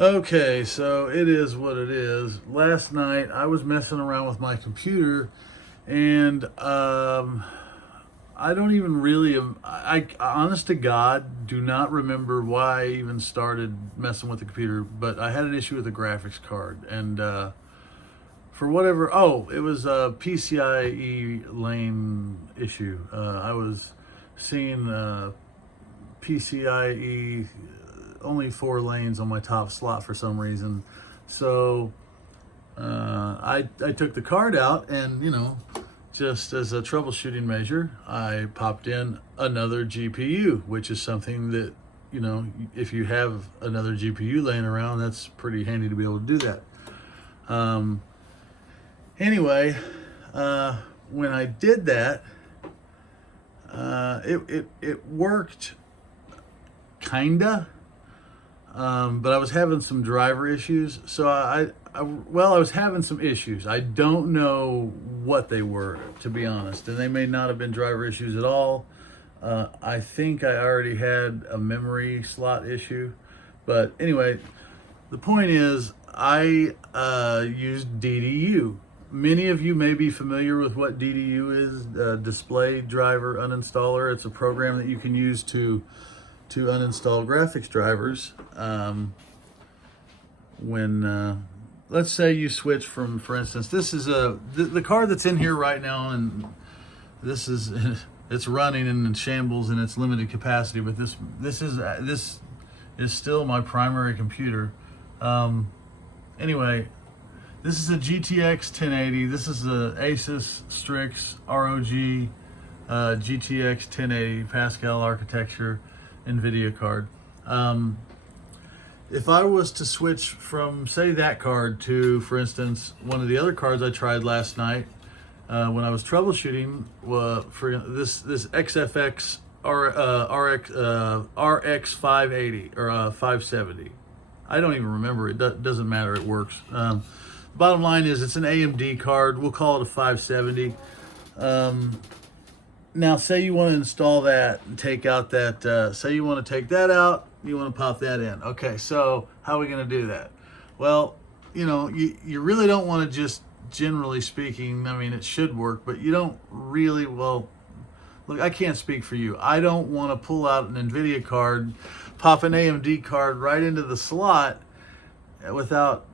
Okay, so it is what it is. Last night I was messing around with my computer, and I don't even really, honest to God, do not remember why I even started messing with the computer. But I had an issue with the graphics card, and for whatever, it was a PCIe lane issue. I was seeing PCIe only 4 lanes on my top slot for some reason. So I took the card out, and just as a troubleshooting measure, I popped in another GPU, which is something that, if you have another GPU laying around, that's pretty handy to be able to do that. Anyway, when I did that, it worked kinda. But I was having some driver issues. So I was having some issues. I don't know what they were, to be honest. And they may not have been driver issues at all. I think I already had a memory slot issue. But anyway, the point is, I used DDU. Many of you may be familiar with what DDU is, Display Driver Uninstaller. It's a program that you can use to uninstall graphics drivers when let's say you switch from, for instance, this is the card that's in here right now, and this is it's running and in shambles and it's limited capacity, but this is still my primary computer. Anyway, this is a GTX 1080. This is a Asus Strix ROG GTX 1080 Pascal architecture Nvidia card. If I was to switch from, say, that card to, for instance, one of the other cards I tried last night when I was troubleshooting, for this XFX RX 580 or 570. I don't even remember. It doesn't matter. It works. Bottom line is, it's an AMD card. We'll call it a 570. Now, say you want to install that and take out that, say you want to take that out, you want to pop that in. Okay, so how are we going to do that? Well, you really don't want to just, generally speaking, I mean, it should work, but you don't really, look, I can't speak for you. I don't want to pull out an Nvidia card, pop an AMD card right into the slot without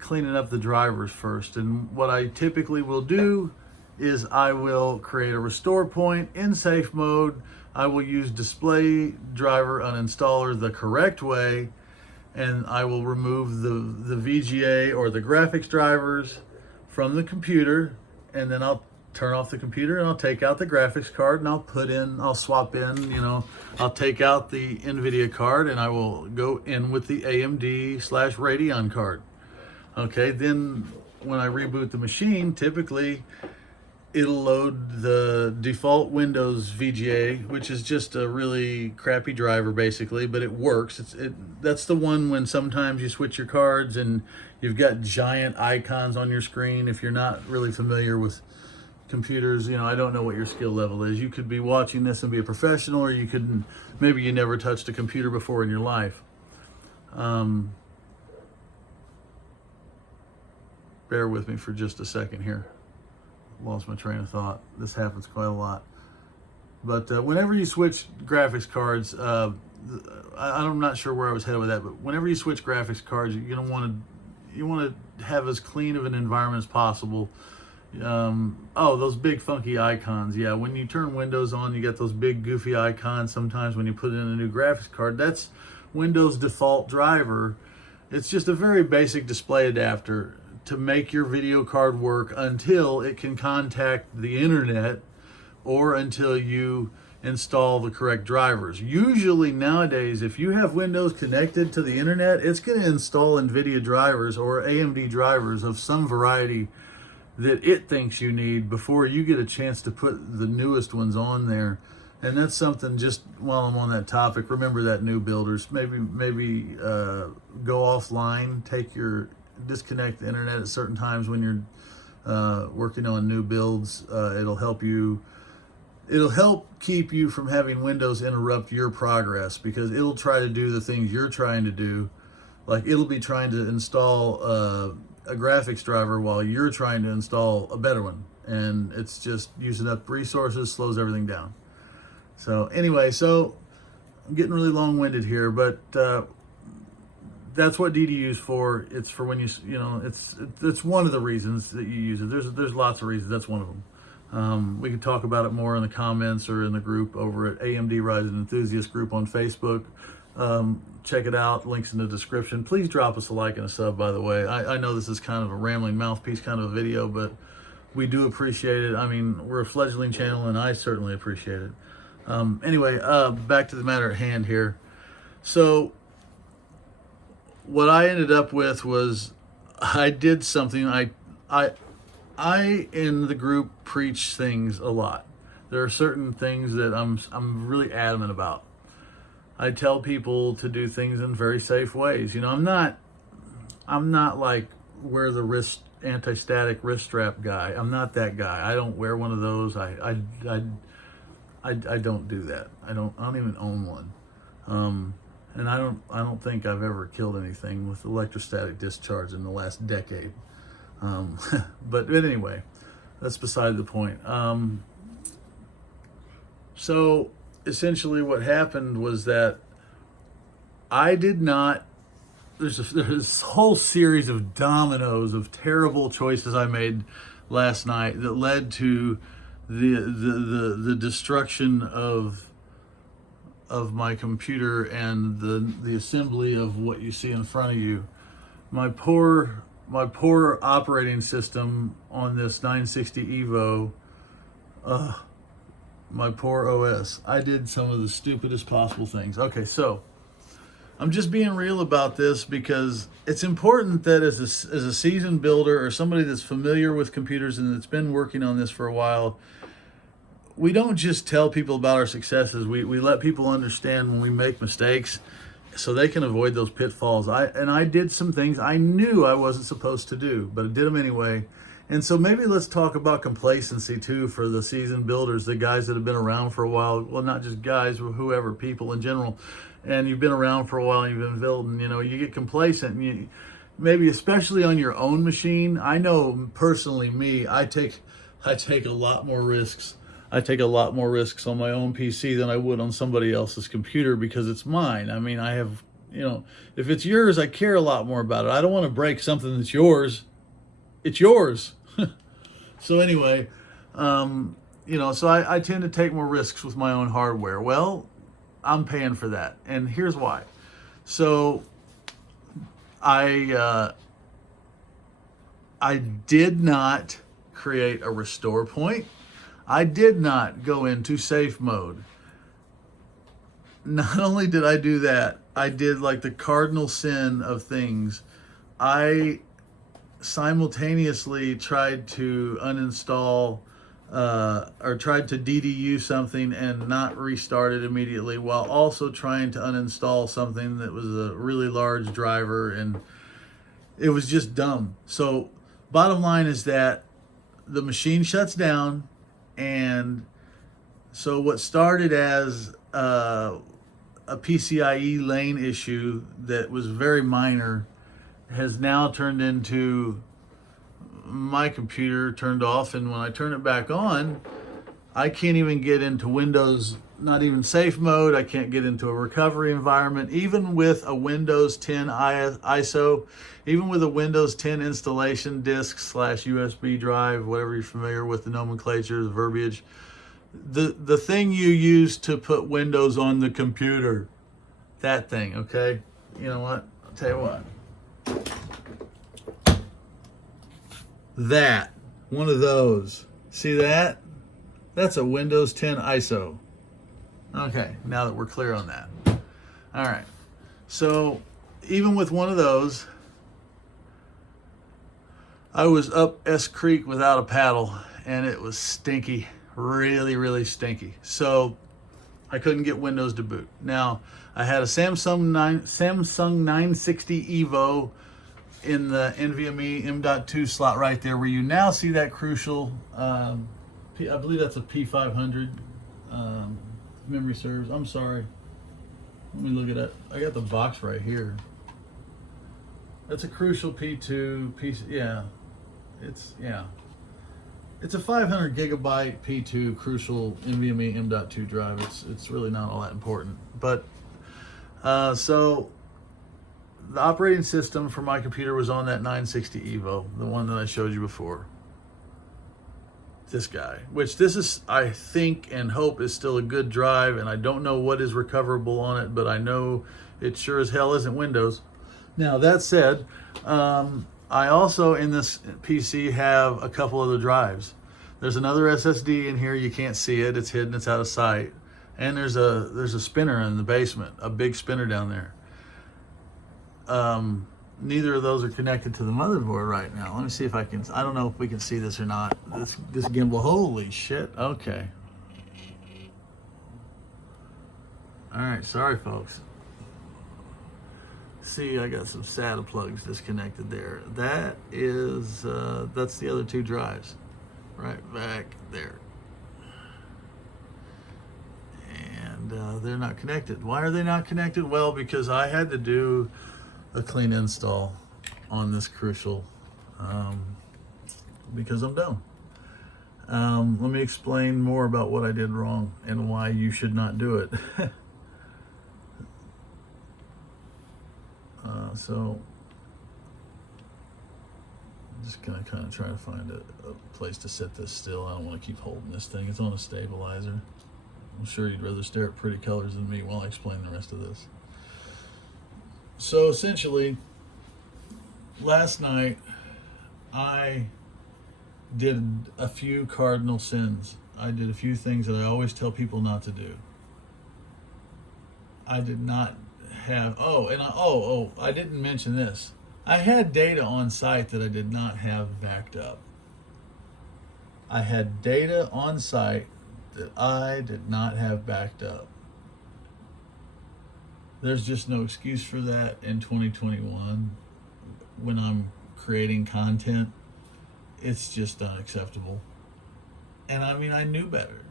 cleaning up the drivers first. And what I typically will do is I will create a restore point in safe mode. I will use display driver uninstaller the correct way, and I will remove the VGA or the graphics drivers from the computer, and then I'll turn off the computer and I'll take out the graphics card and I'll swap in, I'll take out the Nvidia card and I will go in with the AMD/Radeon card. Okay, then when I reboot the machine, typically it'll load the default Windows VGA, which is just a really crappy driver basically, but it works. That's the one when sometimes you switch your cards and you've got giant icons on your screen. If you're not really familiar with computers, I don't know what your skill level is. You could be watching this and be a professional, or maybe you never touched a computer before in your life. Bear with me for just a second here. Lost my train of thought. This happens quite a lot. But whenever you switch graphics cards, I'm not sure where I was headed with that, but whenever you switch graphics cards, you want to have as clean of an environment as possible. Those big funky icons. Yeah, when you turn Windows on, you get those big goofy icons. Sometimes when you put in a new graphics card, that's Windows default driver. It's just a very basic display adapter to make your video card work until it can contact the internet, or until you install the correct drivers. Usually nowadays, if you have Windows connected to the internet, it's going to install Nvidia drivers or AMD drivers of some variety that it thinks you need before you get a chance to put the newest ones on there. And that's something, just while I'm on that topic, remember that, new builders, maybe go offline, disconnect the internet at certain times when you're working on new builds. It'll help keep you from having Windows interrupt your progress, because it'll try to do the things you're trying to do Like it'll be trying to install a graphics driver while you're trying to install a better one, and it's just using up resources, slows everything down. So anyway, so I'm getting really long-winded here, but that's what DDU is for. It's for when it's one of the reasons that you use it. There's lots of reasons. That's one of them. We can talk about it more in the comments or in the group over at AMD Ryzen Enthusiast group on Facebook. Check it out. Links in the description. Please drop us a like and a sub, by the way. I know this is kind of a rambling mouthpiece kind of a video, but we do appreciate it. I mean, we're a fledgling channel, and I certainly appreciate it. Anyway, back to the matter at hand here. So what I ended up with was I did something. I in the group preach things a lot. There are certain things that I'm really adamant about. I tell people to do things in very safe ways. You know, I'm not like wear the anti-static wrist strap guy. I'm not that guy. I don't wear one of those. I don't do that. I don't even own one. And I don't think I've ever killed anything with electrostatic discharge in the last decade. But anyway, that's beside the point. So essentially what happened was that I did not, there's this whole series of dominoes of terrible choices I made last night that led to the destruction of my computer and the assembly of what you see in front of you. My poor operating system on this 960 Evo, my poor OS. I did some of the stupidest possible things. Okay, so I'm just being real about this because it's important that as a seasoned builder or somebody that's familiar with computers and that's been working on this for a while, we don't just tell people about our successes. We let people understand when we make mistakes so they can avoid those pitfalls. I did some things I knew I wasn't supposed to do, but I did them anyway. And so maybe let's talk about complacency too for the seasoned builders, the guys that have been around for a while. Well, not just guys, but whoever, people in general. And you've been around for a while, and you've been building, you get complacent. And maybe especially on your own machine. I know personally me, I take a lot more risks. I take a lot more risks on my own PC than I would on somebody else's computer because it's mine. I mean, I have, if it's yours, I care a lot more about it. I don't want to break something that's yours. It's yours. So anyway, so I tend to take more risks with my own hardware. Well, I'm paying for that. And here's why. So I did not create a restore point. I did not go into safe mode. Not only did I do that, I did like the cardinal sin of things. I simultaneously tried to uninstall or tried to DDU something and not restart it immediately, while also trying to uninstall something that was a really large driver, and it was just dumb. So bottom line is that the machine shuts down. And so what started as a PCIe lane issue that was very minor has now turned into my computer turned off, and when I turn it back on, I can't even get into Windows, not even safe mode. I can't get into a recovery environment, even with a Windows 10 ISO, even with a Windows 10 installation disk / USB drive, whatever you're familiar with the nomenclature, the verbiage. The thing you use to put Windows on the computer, that thing, okay? You know what? I'll tell you what. That, one of those. See that? That's a Windows 10 ISO. Okay, now that we're clear on that. All right. So even with one of those, I was up S Creek without a paddle, and it was stinky, really, really stinky. So I couldn't get Windows to boot. Now, I had a Samsung 960 Evo in the NVMe M.2 slot right there, where you now see that crucial, I believe that's a P500 memory serves. I'm sorry. Let me look at it. I got the box right here. That's a Crucial P2 piece. Yeah, it's It's a 500 gigabyte P2 Crucial NVMe M.2 drive. It's really not all that important. But so the operating system for my computer was on that 960 Evo, the one that I showed you before. This guy, which this is, I think and hope is still a good drive, and I don't know what is recoverable on it, but I know it sure as hell isn't Windows. Now that said, I also in this PC have a couple other drives. There's another SSD in here. You can't see it. It's hidden. It's out of sight. And there's a spinner in the basement, a big spinner down there. Neither of those are connected to the motherboard right now. Let me see if I can. I don't know if we can see this or not. This gimbal. Holy shit. Okay. All right. Sorry, folks. See, I got some SATA plugs disconnected there. That is, that's the other two drives. Right back there. And they're not connected. Why are they not connected? Well, because I had to do a clean install on this Crucial because I'm dumb. Let me explain more about what I did wrong and why you should not do it. So I'm just gonna kind of try to find a place to set this still. I don't want to keep holding this thing. It's on a stabilizer. I'm sure you'd rather stare at pretty colors than me while I explain the rest of this. So essentially, last night I did a few cardinal sins. I did a few things that I always tell people not to do. I did not have, I didn't mention this. I had data on site that I did not have backed up. I had data on site that I did not have backed up. There's just no excuse for that in 2021 when I'm creating content. It's just unacceptable. And I mean, I knew better.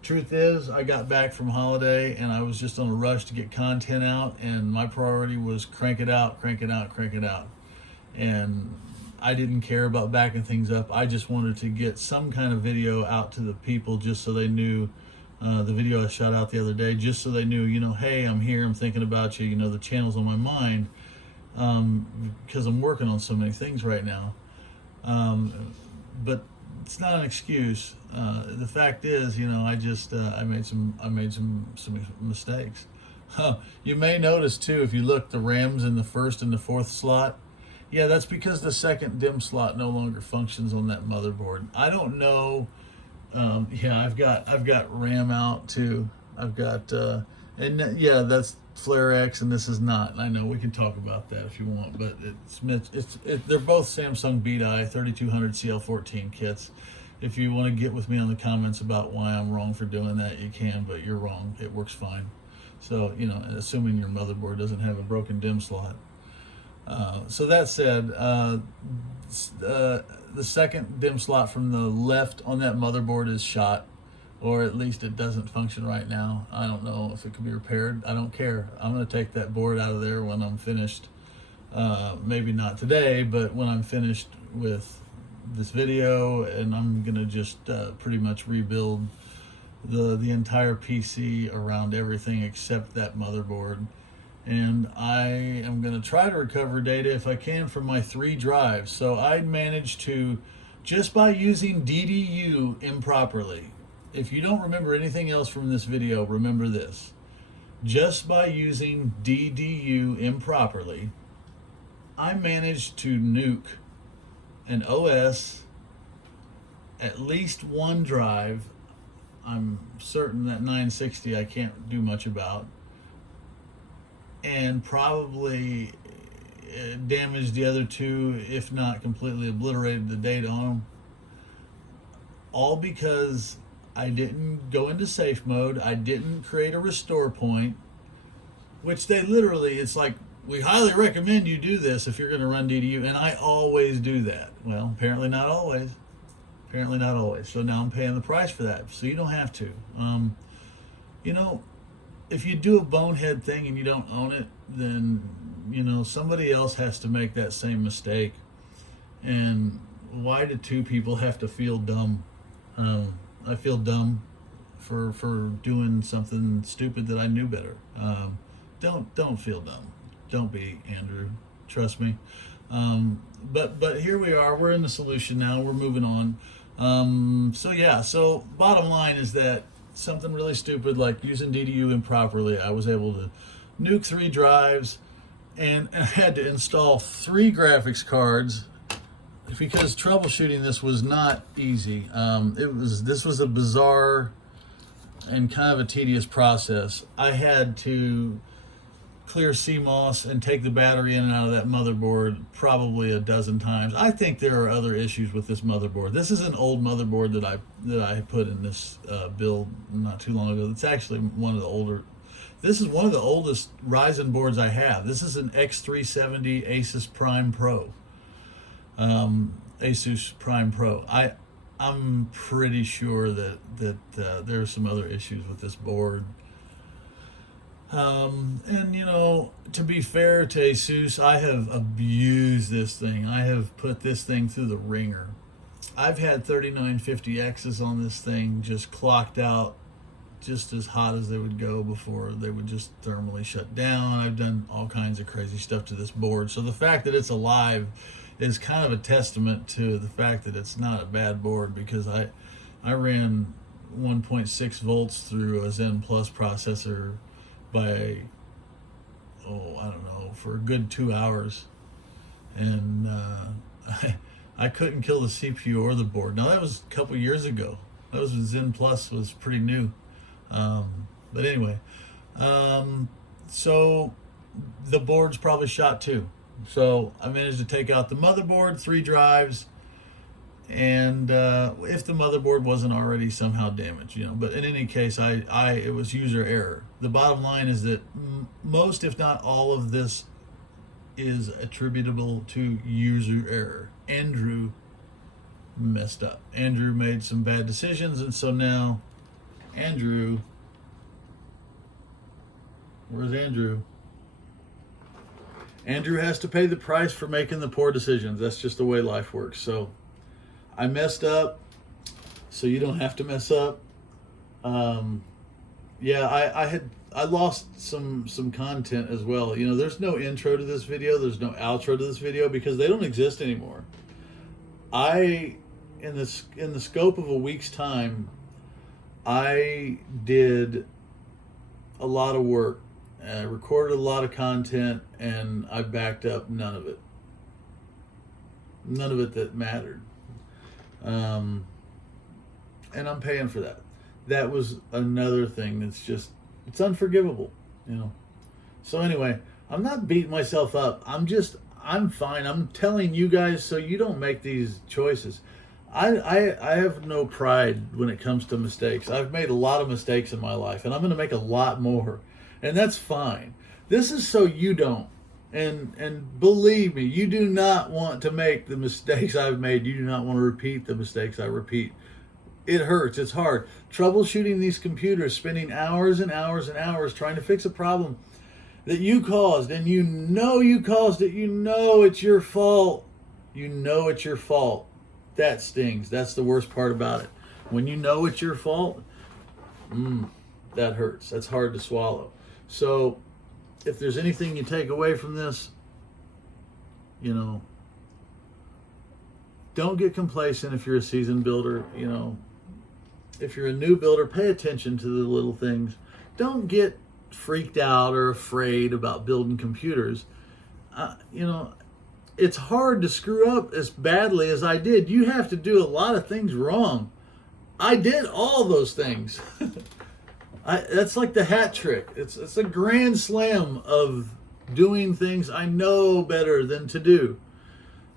Truth is, I got back from holiday and I was just on a rush to get content out, and my priority was crank it out. And I didn't care about backing things up. I just wanted to get some kind of video out to the people just so they knew, the video I shot out the other day, just so they knew, hey, I'm here, I'm thinking about you, the channel's on my mind, because I'm working on so many things right now. But it's not an excuse. The fact is, I made some mistakes. You may notice too, if you look, the RAM's in the first and the fourth slot. Yeah, that's because the second DIMM slot no longer functions on that motherboard. I don't know. I've got RAM out too. I've got that's Flare X, and this is not. I know we can talk about that if you want, but they're both Samsung BeatEye 3200 CL14 kits. If you want to get with me on the comments about why I'm wrong for doing that, you can, but you're wrong. It works fine. So, assuming your motherboard doesn't have a broken DIMM slot. So that said, the second DIMM slot from the left on that motherboard is shot, or at least it doesn't function right now. I don't know if it can be repaired. I don't care. I'm going to take that board out of there when I'm finished. Maybe not today, but when I'm finished with this video, and I'm going to just pretty much rebuild the entire PC around everything except that motherboard. And I am going to try to recover data if I can from my 3 drives. So I managed to, just by using DDU improperly, if you don't remember anything else from this video, remember this. Just by using DDU improperly, I managed to nuke an OS, at least one drive. I'm certain that 960 I can't do much about, and probably damaged the other 2, if not completely obliterated the data on them. All because I didn't go into safe mode. I didn't create a restore point, which they literally, it's like, we highly recommend you do this if you're going to run DDU, and I always do that. Well, apparently not always. So now I'm paying the price for that, so you don't have to. If you do a bonehead thing and you don't own it, then You know, somebody else has to make that same mistake. And why do two people have to feel dumb? I feel dumb for doing something stupid that I knew better. Don't feel dumb. Don't be, Andrew. Trust me. But here we are. We're in the solution now. We're moving on. So yeah. So bottom line is that something really stupid like using DDU improperly, I was able to nuke 3 drives, and I had to install 3 graphics cards because troubleshooting this was not easy. This was a bizarre and kind of a tedious process. I had to clear CMOS and take the battery in and out of that motherboard probably a dozen times. I think there are other issues with this motherboard. This is an old motherboard that I put in this build not too long ago. It's actually one of the older. This is one of the oldest Ryzen boards I have. This is an X370 Asus Prime Pro. Asus Prime Pro. I'm pretty sure that there are some other issues with this board. And you know, to be fair to Asus, I have abused this thing. I have put this thing through the ringer. I've had 3950Xs on this thing just clocked out just as hot as they would go before they would just thermally shut down. I've done all kinds of crazy stuff to this board. So the fact that it's alive is kind of a testament to the fact that it's not a bad board, because I ran 1.6 volts through a Zen Plus processor by, I don't know, for a good 2 hours, and I couldn't kill the CPU or the board. Now that was a couple years ago. That was when Zen Plus was pretty new. But anyway, so the board's probably shot too. So I managed to take out the motherboard, 3 drives, and if the motherboard wasn't already somehow damaged, you know. But in any case, it was user error. The bottom line is that most, if not all, of this is attributable to user error. Andrew messed up. Andrew made some bad decisions, and so now Andrew, where's Andrew? Andrew has to pay the price for making the poor decisions. That's just the way life works. So I messed up, so you don't have to mess up. Yeah, I lost some content as well. You know, there's no intro to this video, there's no outro to this video, because they don't exist anymore. In the scope of a week's time, I did a lot of work. I recorded a lot of content, and I backed up none of it. None of it that mattered. And I'm paying for that. That was another thing that's just, it's unforgivable, you know. So anyway, I'm not beating myself up. I'm fine. I'm telling you guys so you don't make these choices. I have no pride when it comes to mistakes. I've made a lot of mistakes in my life, and I'm going to make a lot more. And that's fine. This is so you don't. And believe me, you do not want to make the mistakes I've made. You do not want to repeat the mistakes I repeat. It hurts. It's hard. Troubleshooting these computers, spending hours and hours and hours trying to fix a problem that you caused, and you know you caused it. You know it's your fault. You know it's your fault. That stings. That's the worst part about it. When you know it's your fault, that hurts. That's hard to swallow. So if there's anything you take away from this, you know, don't get complacent if you're a seasoned builder. You know, if you're a new builder, pay attention to the little things. Don't get freaked out or afraid about building computers. You know, it's hard to screw up as badly as I did. You have to do a lot of things wrong. I did all those things. That's like the hat trick. It's a grand slam of doing things I know better than to do.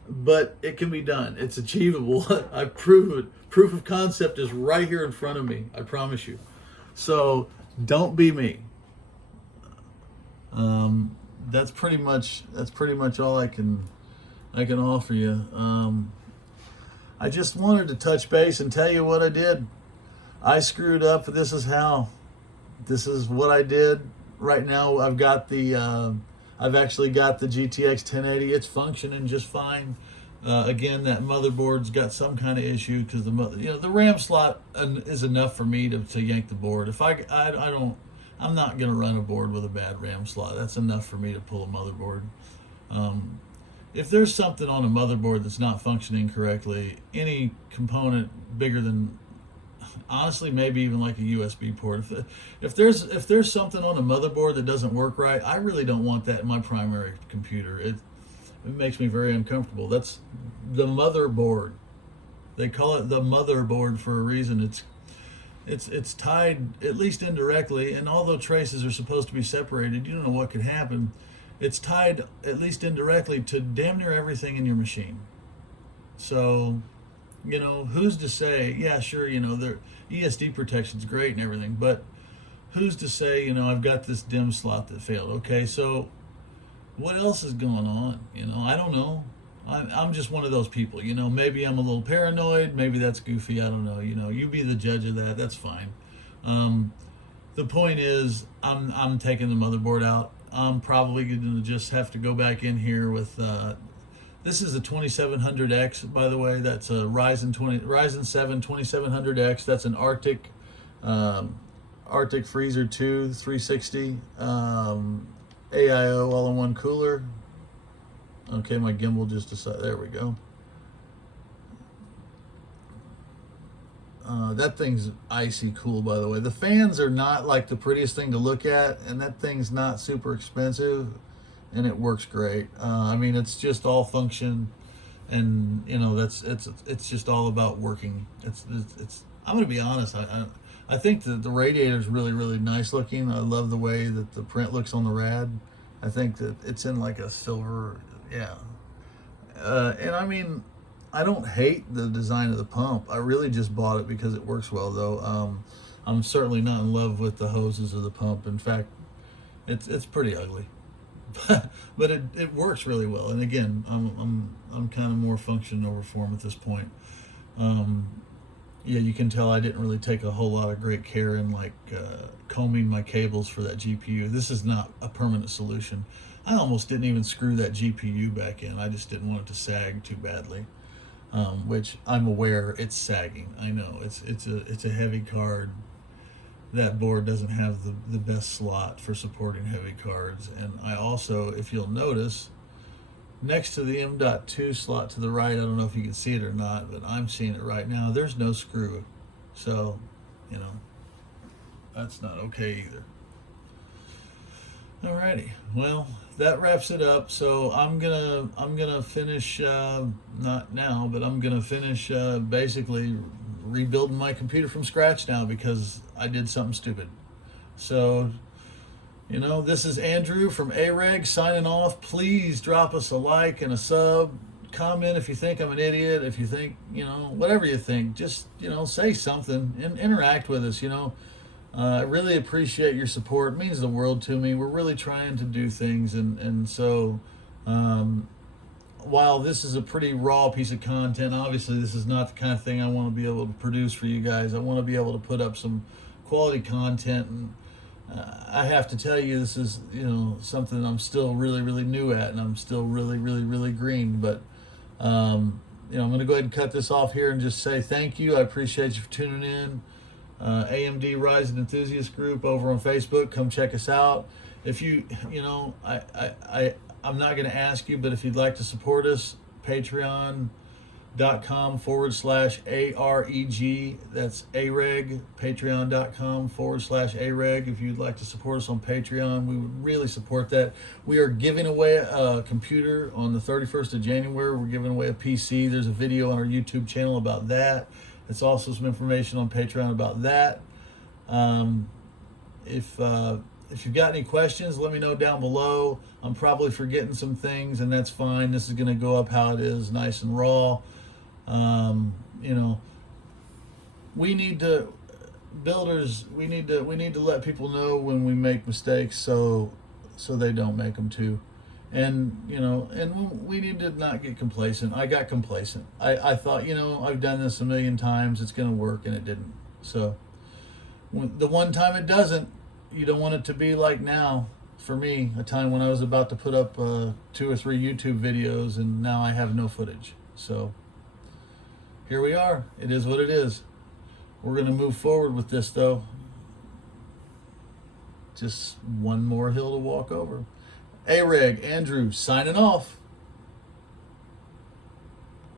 But it can be done. It's achievable. I prove it. Proof of concept is right here in front of me. I promise you. So don't be me. That's pretty much all I can offer you. I just wanted to touch base and tell you what I did. I screwed up. This is how. This is what I did. Right now, I've got the I've actually got the GTX 1080. It's functioning just fine. Again, that motherboard's got some kind of issue because the RAM slot is enough for me to yank the board. If I'm not gonna run a board with a bad RAM slot. That's enough for me to pull a motherboard. If there's something on a motherboard that's not functioning correctly, any component bigger than, honestly, maybe even like a USB port. If there's something on a motherboard that doesn't work right, I really don't want that in my primary computer. It makes me very uncomfortable. That's the motherboard. They call it the motherboard for a reason. It's tied, at least indirectly, and although traces are supposed to be separated, you don't know what could happen. It's tied, at least indirectly, to damn near everything in your machine. So, who's to say, yeah, sure, their ESD protection's great and everything, but who's to say, I've got this DIMM slot that failed. Okay, so what else is going on? I don't know. I'm just one of those people, maybe I'm a little paranoid, maybe that's goofy, I don't know, you be the judge of that, that's fine. The point is, I'm taking the motherboard out. I'm probably going to just have to go back in here with, this is a 2700X, by the way. That's a Ryzen 7 2700X. That's an Arctic Freezer 2 360 AIO all-in-one cooler. Okay, my gimbal just decided, there we go. That thing's icy cool, by the way. The fans are not like the prettiest thing to look at, and that thing's not super expensive, and it works great. I mean, it's just all function, and it's just all about working. It's I'm gonna be honest. I think that the radiator is really, really nice looking. I love the way that the print looks on the rad. I think that it's in like a silver, yeah. And I mean, I don't hate the design of the pump. I really just bought it because it works well, though. I'm certainly not in love with the hoses of the pump. In fact, it's pretty ugly, but it works really well. And again, I'm kind of more function over form at this point. Yeah, you can tell I didn't really take a whole lot of great care in combing my cables for that GPU. This is not a permanent solution. I almost didn't even screw that GPU back in. I just didn't want it to sag too badly. Which I'm aware it's sagging. I know it's a heavy card. That board doesn't have the best slot for supporting heavy cards. And I also, if you'll notice, next to the M.2 slot to the right, I don't know if you can see it or not, but I'm seeing it right now, there's no screw. So, that's not okay either. Alrighty, well, that wraps it up. So I'm gonna finish, not now, but I'm gonna finish basically rebuilding my computer from scratch now because I did something stupid. So, this is Andrew from AREG signing off. Please drop us a like and a sub. Comment if you think I'm an idiot. If you think, whatever you think, just, say something and interact with us, I really appreciate your support. It means the world to me. We're really trying to do things, and so while this is a pretty raw piece of content, obviously this is not the kind of thing I want to be able to produce for you guys. I want to be able to put up some quality content, and I have to tell you, this is something I'm still really, really new at, and I'm still really, really, really green. But I'm going to go ahead and cut this off here and just say thank you. I appreciate you for tuning in. AMD Ryzen Enthusiast group over on Facebook. Come check us out. If you, I'm not going to ask you, but if you'd like to support us, patreon.com/AREG. That's AREG. Patreon.com/AREG. If you'd like to support us on Patreon, we would really support that. We are giving away a computer on the 31st of January. We're giving away a PC. There's a video on our YouTube channel about that. It's also some information on Patreon about that. If you've got any questions, let me know down below. I'm probably forgetting some things, and that's fine. This is going to go up how it is, nice and raw. We need to, builders, we need to let people know when we make mistakes so they don't make them too. And we need to not get complacent. I got complacent. I thought, I've done this a million times, it's going to work, and it didn't. So the one time it doesn't, you don't want it to be like now. for me, a time when I was about to put up 2 or 3 YouTube videos, and now I have no footage. So here we are. It is what it is. We're going to move forward with this, though. Just one more hill to walk over. AREG, Andrew, signing off.